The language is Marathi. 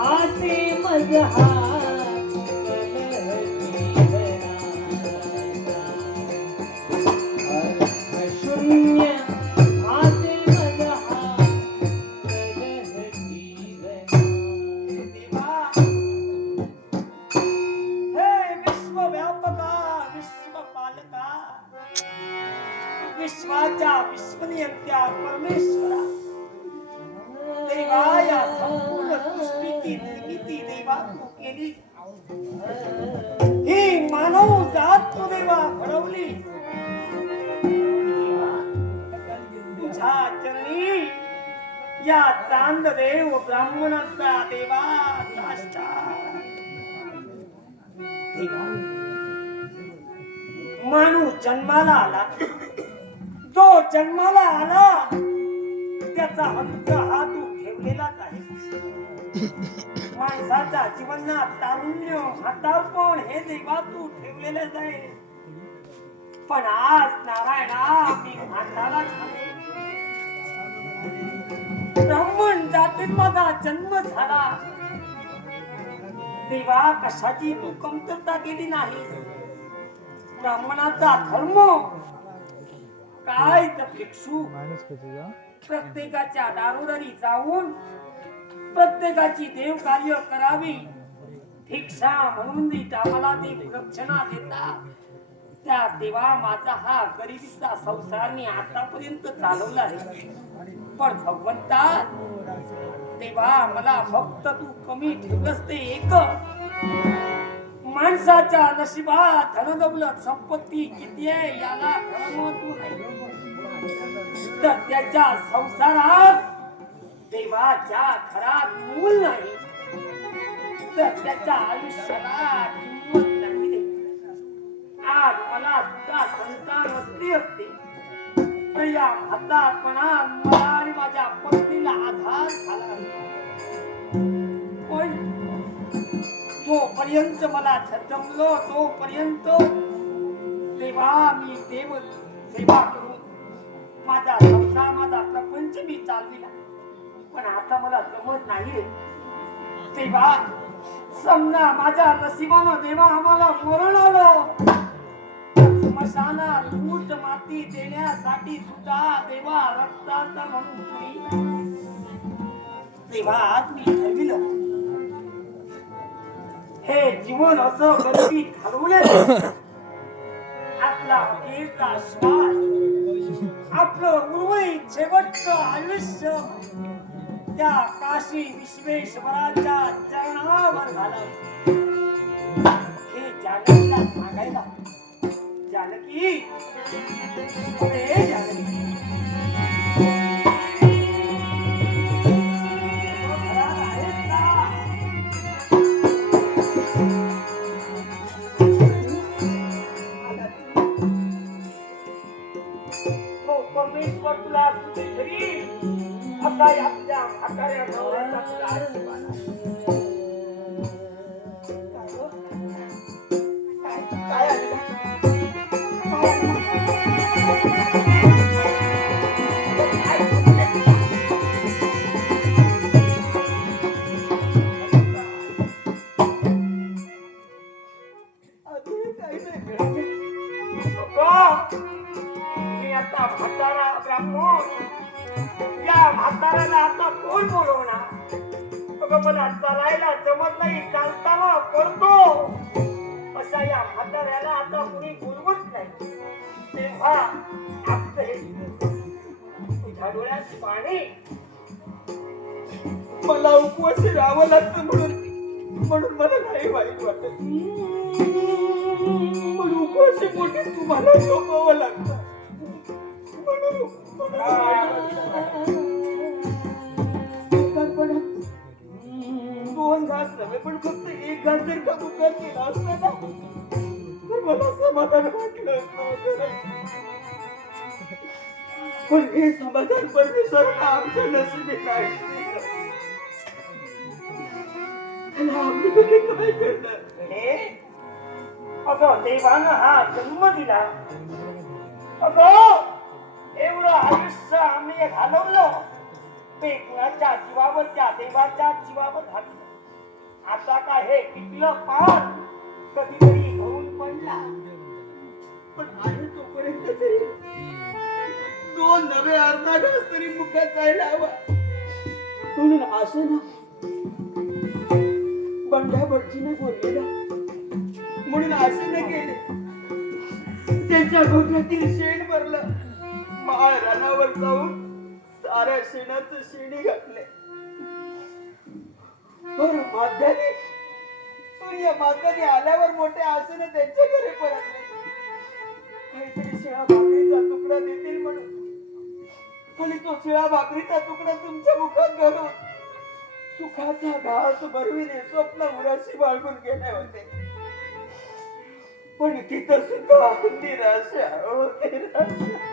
आसे मजहा शून्य आसे मजहा विश्वाच्या विश्वनियंत्या परमेश्वरा देवा या संपूर्ण सृष्टीची निर्मिती देवा तू केली ही मानव जात तू देवा घडवली तुझ्या चरणी या चांददेव ब्राह्मणाचा देवा साष्टांग देवा माणूस जन्माला आला जो जन्माला आला त्याचा अंत हा तू ठेवलेलाच आहे माणसाच्या जीवनात तारुण्य म्हातारपण हे देवा तू ठेवलेलेच आहे पण आज नारायणा मी माणसाला झाले ब्राह्मण जातीत माझा जन्म झाला देवा कशाची तू कमतरता केली नाही ब्राह्मणाचा धर्म काय तर भिक्षू प्रत्येकाच्या दारोदारी जाऊन प्रत्येकाची देव कार्य करावी भिक्षा म्हणून मला ती रक्षणा देतात त्या देवा माझा हा गरिबीचा संसार मी आतापर्यंत चालवला आहे पण भगवंता देवा मला फक्त तू कमी ठेवलंस ते एक माणसाच्या नशिबात धन दौलत संपत्ती किती आहे याला महत्व नाही तर त्याच्या संसारात देवाच्या घरात मूल नाही तर त्याच्या आयुष्याला किंमत नाही आज मला सुद्धा संतान असते तर या म्हातारपणात मला आणि माझ्या पत्नीला आधार झाला पण जोपर्यंत मला जमलो तोपर्यंत देवा मी देव सेवा करून माझा संसार माझा प्रपंच मी चालविला पण आता मला जमत नाही देवा समजा माझ्या नशिबानं देवा आम्हाला मरण आलं स्मशानात मूठ माती देण्यासाठी सुद्धा देवा रक्ताचा म्हणून देवा आज मी ठरविलं हे जीवन असं गरिबी घालवले आपला अखेरचा श्वास आपलं उर्वरित शेवटचं आयुष्य त्या काशी विश्वेश्वराच्या चरणावर घालावं हे जानकीला सांगायला जानकी हे जानकी परमेश्वर तुला तुझे घरी असा आपल्या म्हाताऱ्या नवऱ्याचा तुला आशीर्वाद काय आलं म्हातारा ब्राह्मण या म्हाताऱ्याला आता कोण बोलवणार अगं मला चालायला जमत नाही चालताना पडतो अशा या म्हाताऱ्याला आता कोणी बोलवत नाही तेव्हा आपलं हे तुझ्या डोळ्यात पाणी मला उपवासी राहावं लागतं म्हणून मला नाही वाईट वाटत पण उपवासी मोठे तुम्हाला झोपावं लागतं दोन घास नव्हे पण फक्त एक घास जर का उपकार केला असता ना तर मला समाधान वाटलं असतं पण हे समाधान परमेश्वर आमच्या नशिबी नाही आम्ही काय करणार अगं देवानं हा जन्म दिला अगं एवढं आयुष्य आम्ही घालवलं ते कुणाच्या जीवावर त्या देवाच्या जीवावर घातलं. आता काय हे पिकलं पान कधीतरी होऊन पडला, पण आहे तोपर्यंत तरी दोन नवे अर्धा घास तरी मुखात जायला हवा. म्हणून असं ना बंड्या भटजीने बोललेला, म्हणून असं न केले. त्यांच्या गोठ्यातील शेण भरलं, माळ रानावर जाऊन साऱ्या शेणाचं शेणी घातले. बरं माध्याने सूर्य माध्याने आल्यावर मोठे आसून त्यांच्या घरी परतले. काहीतरी शिळा भाकरीचा तुकडा देतील म्हणून, आणि तो शिळा भाकरीचा तुकडा तुमच्या मुखात घालून सुखाचा घास भरविणे स्वप्न उराशी बाळगून गेले होते. पण तिथं सुद्धा निराशा, निराशा.